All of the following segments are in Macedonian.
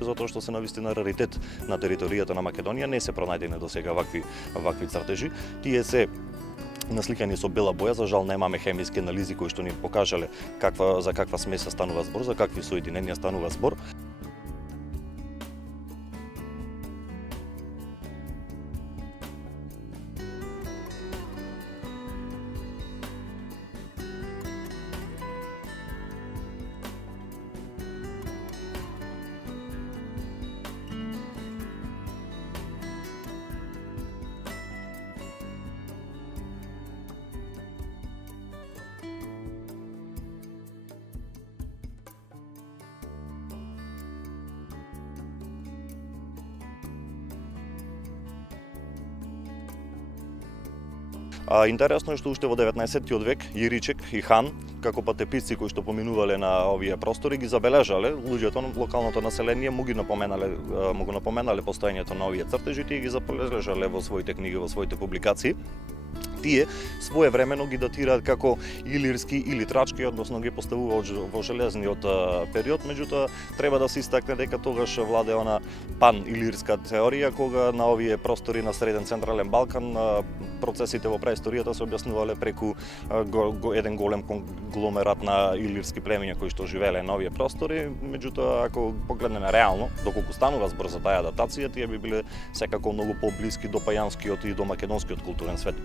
затоа што се навистина раритет на територијата на Македонија, не се пронајдени до сега вакви цртежи. Тие се насликани со бела боја, за жал немаме хемиски анализи кои што ни покажале за каква смеса станува збор, за какви соединенија станува збор. Интересно е што уште во 19-тиот век Јиричек и Хан, како патеписци кои што поминувале на овие простори, ги забележале луѓето, локалното население му го напоменале постоењето на овие цртежи, тие ги забележале во своите книги, во своите публикации. Тие своевремено ги датираат како илирски или трачки, односно ги поставуваат во железниот период, меѓутоа треба да се истакне дека тогаш владе она пан-илирска теорија, кога на овие простори на Среден Централен Балкан процесите во преисторијата се објаснувале преку еден голем конгломерат на илирски племиња кои што живееле на овие простори, меѓутоа ако погледнеме реално, доколку станува збор за таа датација, тие би биле секако многу поблиски до пајанскиот и до македонскиот културен свет.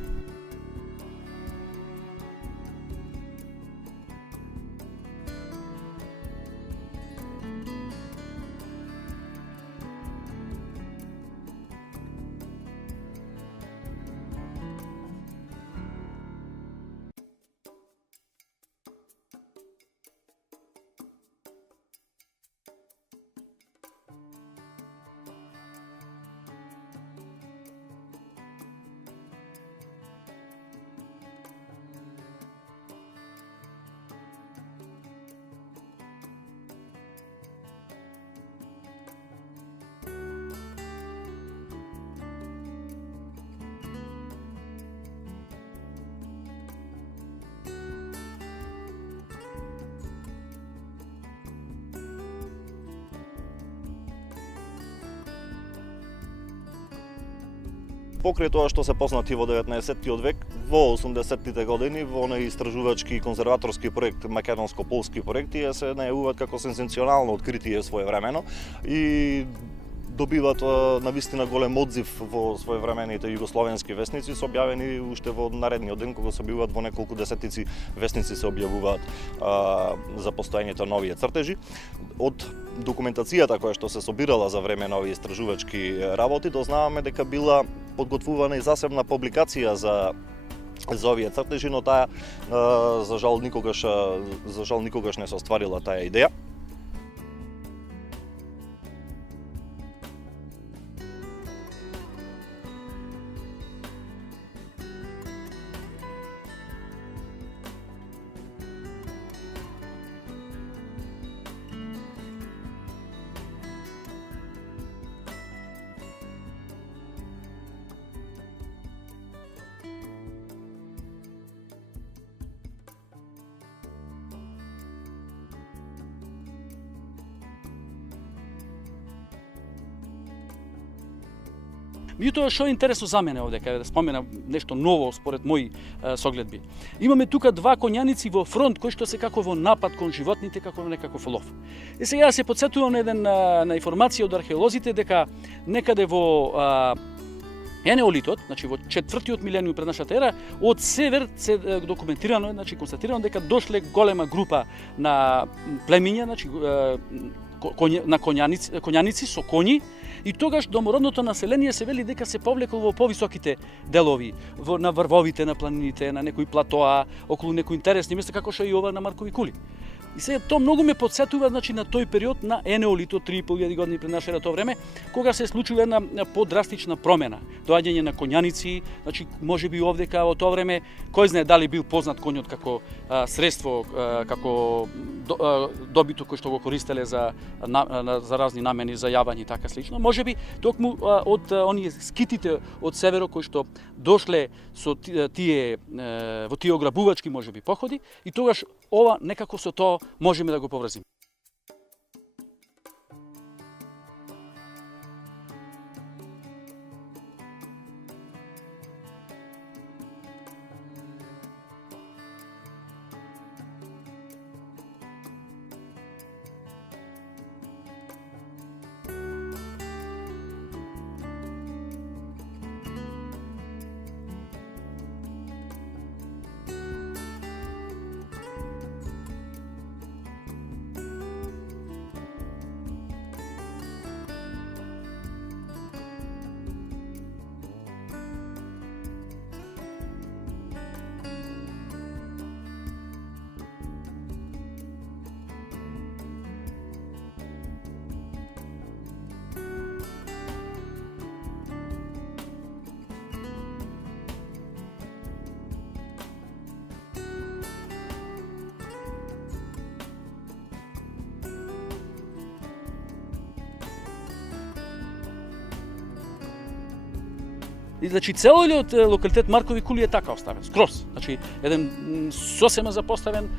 Покрај тоа што се познати во 19-тиот век, во 80-тите години во оној истражувачки и конзерваторски проект, македонско-полски проект, тие се најавуваат како сензационално откритие своевремено и добиваат навистина голем одзив во своевремените југословенски весници, се објавени уште во наредниот ден, кога се објавуваат во неколку десетици весници се објавуваат за постоењето на овие цртежи. Од документацијата која што се собирала за време на овие истражувачки работи, дознаваме дека била подготвувана и засебна публикација за овие цртежи, но таа за жал никогаш не се остварила таа идеја. Меѓутоа, што е интересно за мене овде, каде да споменам нешто ново според мои согледби. Имаме тука два конјаници во фронт, кои што се како во напад кон животните, како некаков лов. И сега се потсетувам на информација од археолозите дека некаде во енеолитот, значи во 4-тиот милениум пред нашата ера, од север се документирано, значи констатирано дека дошле голема група на племиња, значи на конјаници со коњи, и тогаш домородното население се вели дека се повлекло во повисоките делови, на врвовите на планините, на некои платоа, околу некои интересни места, како што и ова на Маркови кули. И сега тоа многу ме потсетува, значи, на тој период на енеолитот, 3.500 години пред наше рато време, кога се случува една подрастична промена, доаѓање на конјаници, значи можеби овдека во тоа време кој знае дали бил познат конјот како средство, како добиток кој што го користеле за разни намени, за јавање и така слично. Можеби токму од оние скитите од северо кои што дошле со тие во тие ограбувачки можеби походи, и тогаш ова некако со тоа можеме да го поврзиме. И значи целиот локалитет Маркови кули е така оставен, скроз. Значи еден сосема запоставен,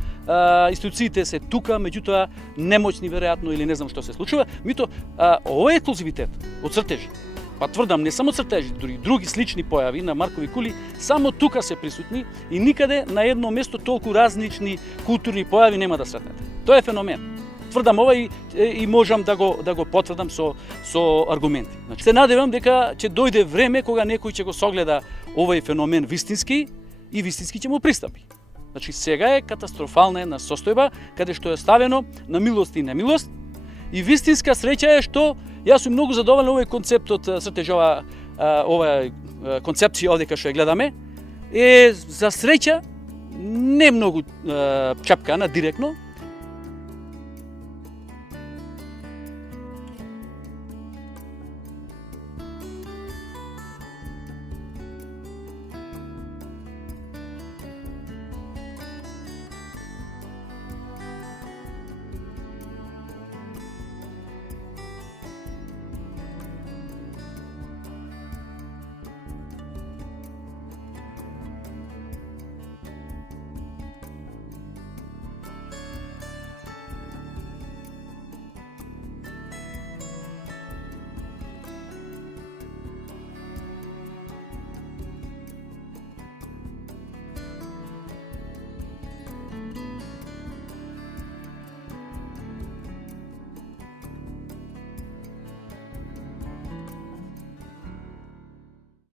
институциите се тука, меѓутоа немоćни веројатно или не знам што се случува, мито овој ексклузивитет од цртежи. Па тврдам, не само цртежи, дури други слични појави на Маркови кули само тука се присутни и никаде на едно место толку различни културни појави нема да сретнете. Тоа е феномен. Тврдам ова и можам да го потврдам со аргументи. Значи, се надевам дека ќе дојде време кога некој ќе го согледа овој феномен вистински и вистински ќе му пристапи. Значи, сега е катастрофална една состојба, каде што е ставено на милост и немилост, и вистинска среќа е што јас сум многу задоволен овој концепт од цртежова, ова концепција овде кај што ја гледаме, е за среќа не многу чапкана директно,